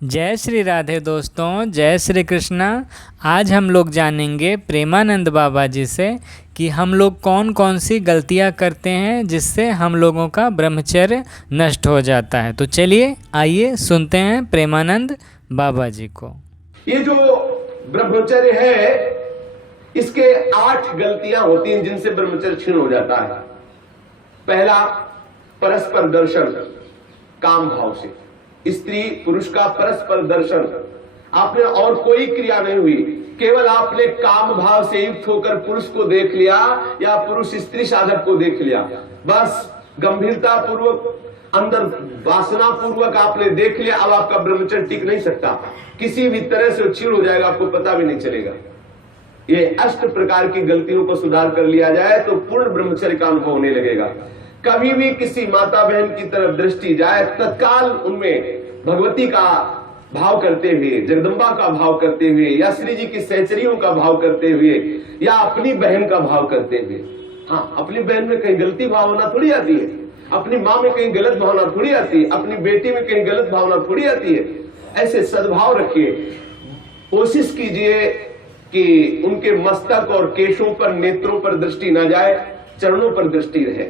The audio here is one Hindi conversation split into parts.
जय श्री राधे दोस्तों, जय श्री कृष्णा। आज हम लोग जानेंगे प्रेमानंद बाबा जी से कि हम लोग कौन कौन सी गलतियां करते हैं जिससे हम लोगों का ब्रह्मचर्य नष्ट हो जाता है। तो चलिए आइए सुनते हैं प्रेमानंद बाबा जी को। ये जो ब्रह्मचर्य है, इसके 8 गलतियां होती हैं जिनसे ब्रह्मचर्य क्षीण हो जाता है। पहला, परस्पर दर्शन काम भाव से। स्त्री पुरुष का परस्पर दर्शन, आपने और कोई क्रिया नहीं हुई, केवल आपने काम भाव से युक्त होकर पुरुष को देख लिया या पुरुष स्त्री साधक को देख लिया, बस गंभीरता पूर्वक अंदर वासना पूर्वक आपने देख लिया। अब आपका ब्रह्मचर्य टिक नहीं सकता, किसी भी तरह से क्षीण हो जाएगा, आपको पता भी नहीं चलेगा। ये 8 प्रकार की गलतियों को सुधार कर लिया जाए तो पूर्ण ब्रह्मचर्य का अनुभव होने लगेगा। कभी भी किसी माता बहन की तरफ दृष्टि जाए, तत्काल उनमें भगवती का भाव करते हुए, जगदम्बा का भाव करते हुए, या श्री जी की सहचरियों का भाव करते हुए, या अपनी बहन का भाव करते हुए। हाँ, अपनी बहन में कहीं गलती भावना थोड़ी आती है, अपनी माँ में कहीं गलत भावना थोड़ी आती है, अपनी बेटी में कहीं गलत भावना थोड़ी आती है। ऐसे सद्भाव रखिए, कोशिश कीजिए कि उनके मस्तक और केशों पर, नेत्रों पर दृष्टि न जाए, चरणों पर दृष्टि रहे।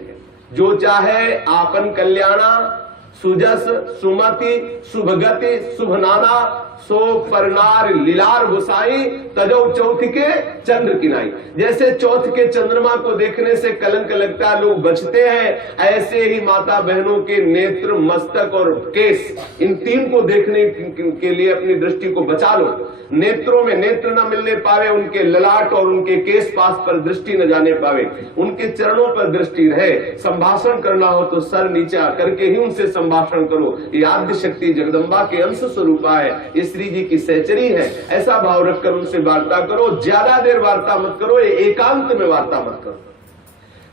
जो चाहे आपन कल्याणा, सुजस सुमति शुभगति शुभ नाना, सो परनार लीलार गुसाई, तजो चौथ के चंद्र किनाई। जैसे चौथ के चंद्रमा को देखने से कलंक लगता है, लोग बचते हैं, ऐसे ही माता बहनों के नेत्र, मस्तक और केस, इन 3 को देखने के लिए अपनी दृष्टि को बचा लो। नेत्रों में नेत्र न मिलने पावे, उनके ललाट और उनके केस पास पर दृष्टि न जाने पावे, उनके चरणों पर दृष्टि रहे। संभाषण करना हो तो सर नीचा करके ही उनसे संभाषण करो। ये आद्य शक्ति जगदम्बा के अंश स्वरूपा है, ये श्री जी की सहचरी है। ऐसा भाव रखकर उनसे वार्ता करो। ज्यादा देर वार्ता मत करो, एकांत में वार्ता मत करो।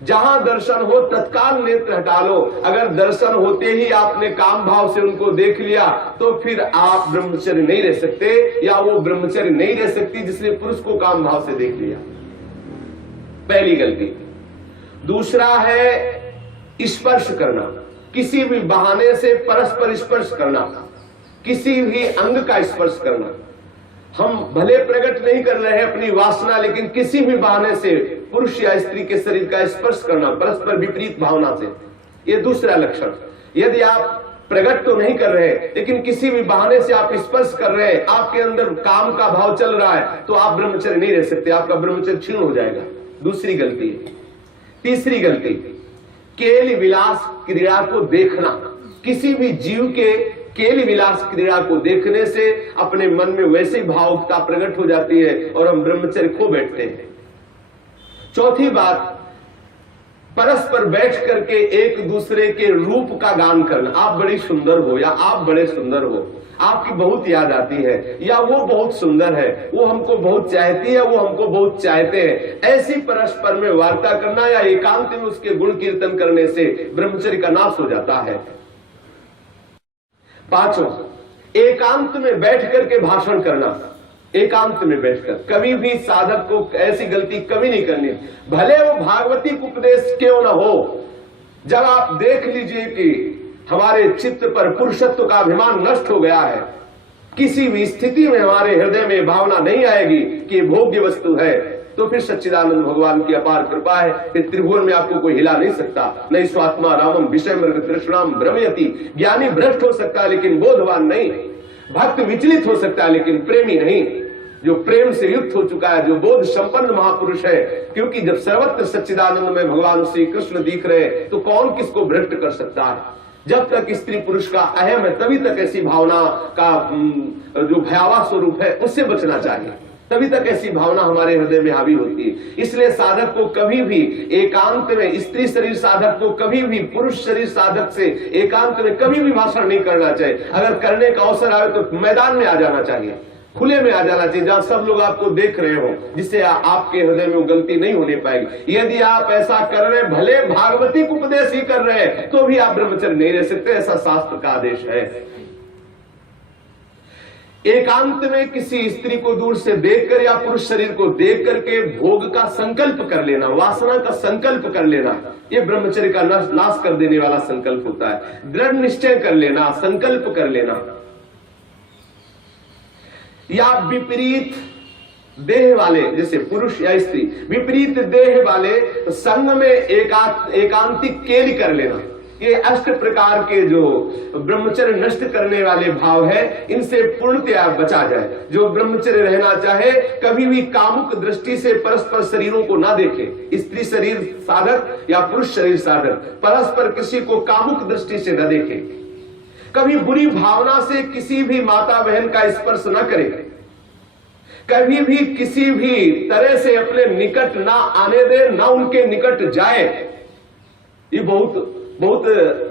जहां दर्शन हो तत्काल नेत्र हटा लो। अगर दर्शन होते ही आपने काम भाव से उनको देख लिया तो फिर आप ब्रह्मचर्य नहीं रह सकते, या वो ब्रह्मचर्य नहीं रह सकती जिसने पुरुष को काम भाव से देख लिया। पहली गलती। दूसरा है स्पर्श करना, किसी भी बहाने से परस्पर स्पर्श करना, किसी भी अंग का स्पर्श करना। हम भले प्रकट नहीं कर रहे हैं अपनी वासना, लेकिन किसी भी बहाने से पुरुष या स्त्री के शरीर का स्पर्श करना परस्पर विपरीत भावना से, यह दूसरा लक्षण। यदि आप प्रकट तो नहीं कर रहे लेकिन किसी भी बहाने से आप स्पर्श कर रहे हैं, आपके अंदर काम का भाव चल रहा है, तो आप ब्रह्मचर्य नहीं रह सकते, आपका ब्रह्मचर्य क्षीण हो जाएगा। दूसरी गलती। तीसरी गलती, केल विलास क्रीड़ा को देखना। किसी भी जीव के केल विलास क्रीड़ा को देखने से अपने मन में वैसे ही भावुकता प्रकट हो जाती है और हम ब्रह्मचर्य खो बैठते हैं। चौथी बात, परस्पर बैठ करके एक दूसरे के रूप का गान करना। आप बड़ी सुंदर हो, या आप बड़े सुंदर हो, आपकी बहुत याद आती है, या वो बहुत सुंदर है, वो हमको बहुत चाहती है, वो हमको बहुत चाहते हैं। ऐसी परस्पर में वार्ता करना या एकांत में उसके गुण कीर्तन करने से ब्रह्मचर्य का नाश हो जाता है। पांचों, एकांत में बैठ करके भाषण करना। एकांत में बैठकर कभी भी साधक को ऐसी गलती कभी नहीं करनी, भले वो भागवती उपदेश क्यों न हो। जब आप देख लीजिए कि हमारे चित्त पर पुरुषत्व का अभिमान नष्ट हो गया है, किसी भी स्थिति में हमारे हृदय में भावना नहीं आएगी कि भोग्य वस्तु है, तो फिर सच्चिदानंद भगवान की अपार कृपा है, फिर त्रिभुवन में आपको कोई हिला नहीं सकता। नहीं स्वात्मा रामम विषय मृग तृष्णाम भ्रमयति। ज्ञानी भ्रष्ट हो सकता है लेकिन बोधवान नहीं, भक्त विचलित हो सकता है लेकिन प्रेमी नहीं। जो प्रेम से युक्त हो चुका है, जो बोध संपन्न महापुरुष है, क्योंकि जब सर्वत्र सच्चिदानंद में भगवान श्री कृष्ण दिख रहे तो कौन किसको भ्रष्ट कर सकता है। जब तक स्त्री पुरुष का अहम है तभी तक ऐसी भावना का जो भयावह स्वरूप है उससे बचना चाहिए, तभी तक ऐसी भावना हमारे हृदय में हावी होती है। इसलिए साधक को कभी भी एकांत में, स्त्री शरीर साधक को कभी भी पुरुष शरीर साधक से एकांत में कभी भी भाषण नहीं करना चाहिए। अगर करने का अवसर आए तो मैदान में आ जाना चाहिए, खुले में आ जाना चाहिए, जहां सब लोग आपको देख रहे हो, जिससे आपके हृदय में वो गलती नहीं होने पाएगी। यदि आप ऐसा कर रहे हैं, भले भागवती उपदेश ही कर रहे हैं, तो भी आप ब्रह्मचर्य नहीं रह सकते, ऐसा शास्त्र का आदेश है। एकांत में किसी स्त्री को दूर से देखकर या पुरुष शरीर को देख करके भोग का संकल्प कर लेना, वासना का संकल्प कर लेना, ये ब्रह्मचर्य का नाश कर देने वाला संकल्प होता है। दृढ़ निश्चय कर लेना, संकल्प कर लेना। या विपरीत देह वाले, जैसे पुरुष या स्त्री, विपरीत देह वाले संग में एकांतिक केली कर लेना, ये अष्ट प्रकार के जो ब्रह्मचर्य नष्ट करने वाले भाव है, इनसे पूर्णतया बचा जाए। जो ब्रह्मचर्य रहना चाहे कभी भी कामुक दृष्टि से परस्पर शरीरों को ना देखे, स्त्री शरीर साधक या पुरुष शरीर साधक परस्पर किसी को कामुक दृष्टि से न देखे, कभी बुरी भावना से किसी भी माता बहन का स्पर्श न करे, कभी भी किसी भी तरह से अपने निकट ना आने दे, ना उनके निकट जाए। ये बहुत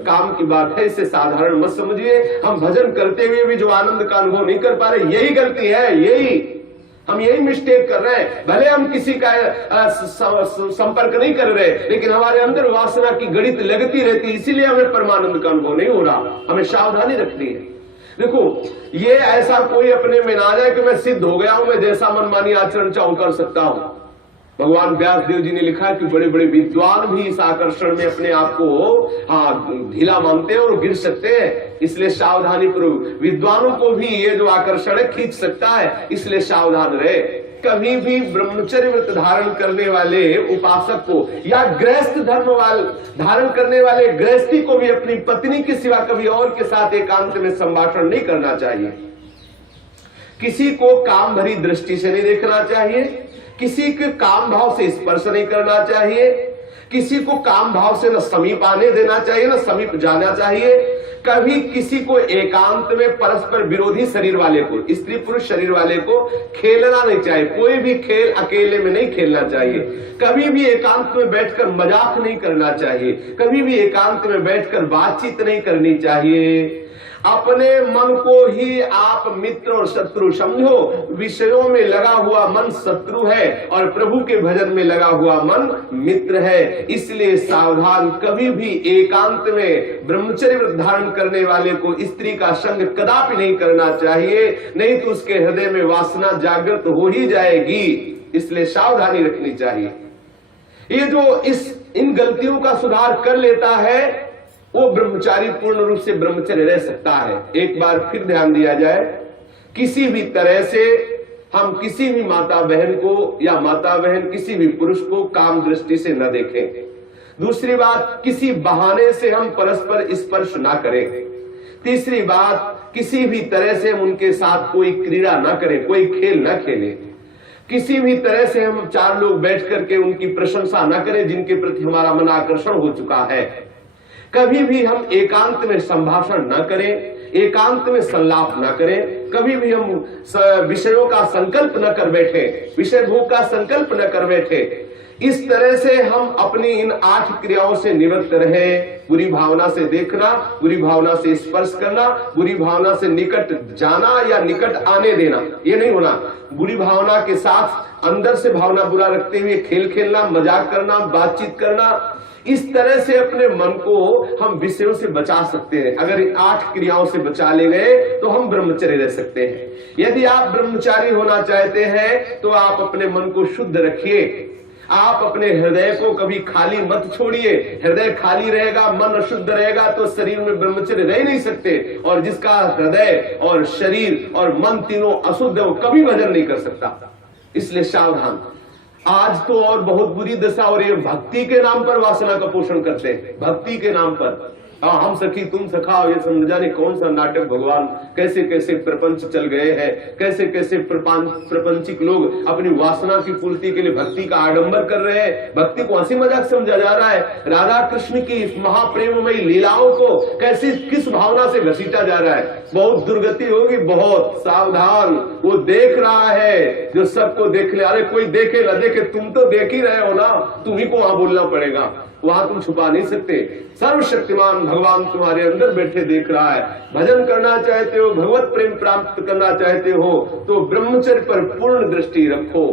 काम की बात है, इसे साधारण मत समझिए। हम भजन करते हुए भी जो आनंद का अनुभव नहीं कर पा रहे, यही गलती है, हम यही मिस्टेक कर रहे हैं। भले हम किसी का संपर्क नहीं कर रहे, लेकिन हमारे अंदर वासना की गणित लगती रहती, इसीलिए हमें परमानंद का अनुभव नहीं हो रहा। हमें सावधानी रखनी है। देखो, ये ऐसा कोई अपने में ना जाए कि मैं सिद्ध हो गया हूं, मैं जैसा मनमानी आचरण चाहूं कर सकता हूं। भगवान व्यास देव जी ने लिखा है कि बड़े बड़े विद्वान भी इस आकर्षण में अपने आप को ढीला मानते हैं और गिर सकते हैं। इसलिए सावधानी पूर्वक, विद्वानों को भी ये जो आकर्षण है खींच सकता है, इसलिए सावधान रहे। कभी भी ब्रह्मचर्य व्रत धारण करने वाले उपासक को या गृहस्थ धर्म धारण करने वाले गृहस्थी को भी अपनी पत्नी के सिवा कभी और के साथ एकांत में संभाषण नहीं करना चाहिए। किसी को काम भरी दृष्टि से नहीं देखना चाहिए, किसी के काम भाव से स्पर्श नहीं करना चाहिए, किसी को काम भाव से न समीप आने देना चाहिए न समीप जाना चाहिए। कभी किसी को एकांत में परस्पर विरोधी शरीर वाले को, स्त्री पुरुष शरीर वाले को खेलना नहीं चाहिए। कोई भी खेल अकेले में नहीं खेलना चाहिए। कभी भी एकांत में बैठकर मजाक नहीं करना चाहिए, कभी भी एकांत में बैठकर बातचीत नहीं करनी चाहिए। अपने मन को ही आप मित्र और शत्रु समझो। विषयों में लगा हुआ मन शत्रु है और प्रभु के भजन में लगा हुआ मन मित्र है। इसलिए सावधान, कभी भी एकांत में ब्रह्मचर्य व्रत धारण करने वाले को स्त्री का संग कदापि नहीं करना चाहिए, नहीं तो उसके हृदय में वासना जागृत हो ही जाएगी। इसलिए सावधानी रखनी चाहिए। ये जो इन गलतियों का सुधार कर लेता है, वो ब्रह्मचारी पूर्ण रूप से ब्रह्मचर्य रह सकता है। एक बार फिर ध्यान दिया जाए, किसी भी तरह से हम किसी भी माता बहन को या माता बहन किसी भी पुरुष को काम दृष्टि से न देखें। दूसरी बात, किसी बहाने से हम परस्पर स्पर्श ना करें। तीसरी बात, किसी भी तरह से हम उनके साथ कोई क्रीड़ा ना करें, कोई खेल ना खेलें। किसी भी तरह से हम चार लोग बैठ करके उनकी प्रशंसा ना करें जिनके प्रति हमारा मन आकर्षण हो चुका है। कभी भी हम एकांत में संभाषण न करें, एकांत में संलाप न करें। कभी भी हम विषयों का संकल्प न कर बैठे, विषय भोग का संकल्प न कर बैठे। इस तरह से हम अपनी इन 8 क्रियाओं से निवृत्त रहे। बुरी भावना से देखना, बुरी भावना से स्पर्श करना, बुरी भावना से निकट जाना या निकट आने देना, ये नहीं होना। बुरी भावना के साथ अंदर से भावना बुरा रखते हुए खेल खेलना, मजाक करना, बातचीत करना, इस तरह से अपने मन को हम विषयों से बचा सकते हैं। अगर इन 8 क्रियाओं से बचा ले गए तो हम ब्रह्मचर्य रह सकते हैं। यदि आप ब्रह्मचारी होना चाहते हैं तो आप अपने मन को शुद्ध रखिए। आप अपने हृदय को कभी खाली मत छोड़िए। हृदय खाली रहेगा, मन अशुद्ध रहेगा तो शरीर में ब्रह्मचर्य रह नहीं सकते। और जिसका हृदय और शरीर और मन तीनों अशुद्ध है, वो कभी भजन नहीं कर सकता। इसलिए सावधान। आज तो और बहुत बुरी दशा हो रही है, भक्ति के नाम पर वासना का पोषण करते हैं। भक्ति के नाम पर हम सखी तुम सखा, ये समझ जाने कौन सा नाटक। भगवान कैसे कैसे प्रपंच चल गए हैं, कैसे कैसे प्रपंचिक लोग अपनी वासना की पूर्ति के लिए भक्ति का आडंबर कर रहे हैं। भक्ति को हंसी मजाक समझा जा रहा है। राधा कृष्ण की महाप्रेममयी लीलाओं को कैसे किस भावना से घसीटा जा रहा है। बहुत दुर्गति होगी, बहुत सावधान। वो देख रहा है जो सबको देख ले। अरे कोई देखे न देखे, तुम तो देख ही रहे हो ना, तुम्ही को वहां बोलना पड़ेगा, वहां तुम छुपा नहीं सकते। सर्वशक्तिमान भगवान तुम्हारे अंदर बैठे देख रहा है। भजन करना चाहते हो, भगवत प्रेम प्राप्त करना चाहते हो तो ब्रह्मचर्य पर पूर्ण दृष्टि रखो।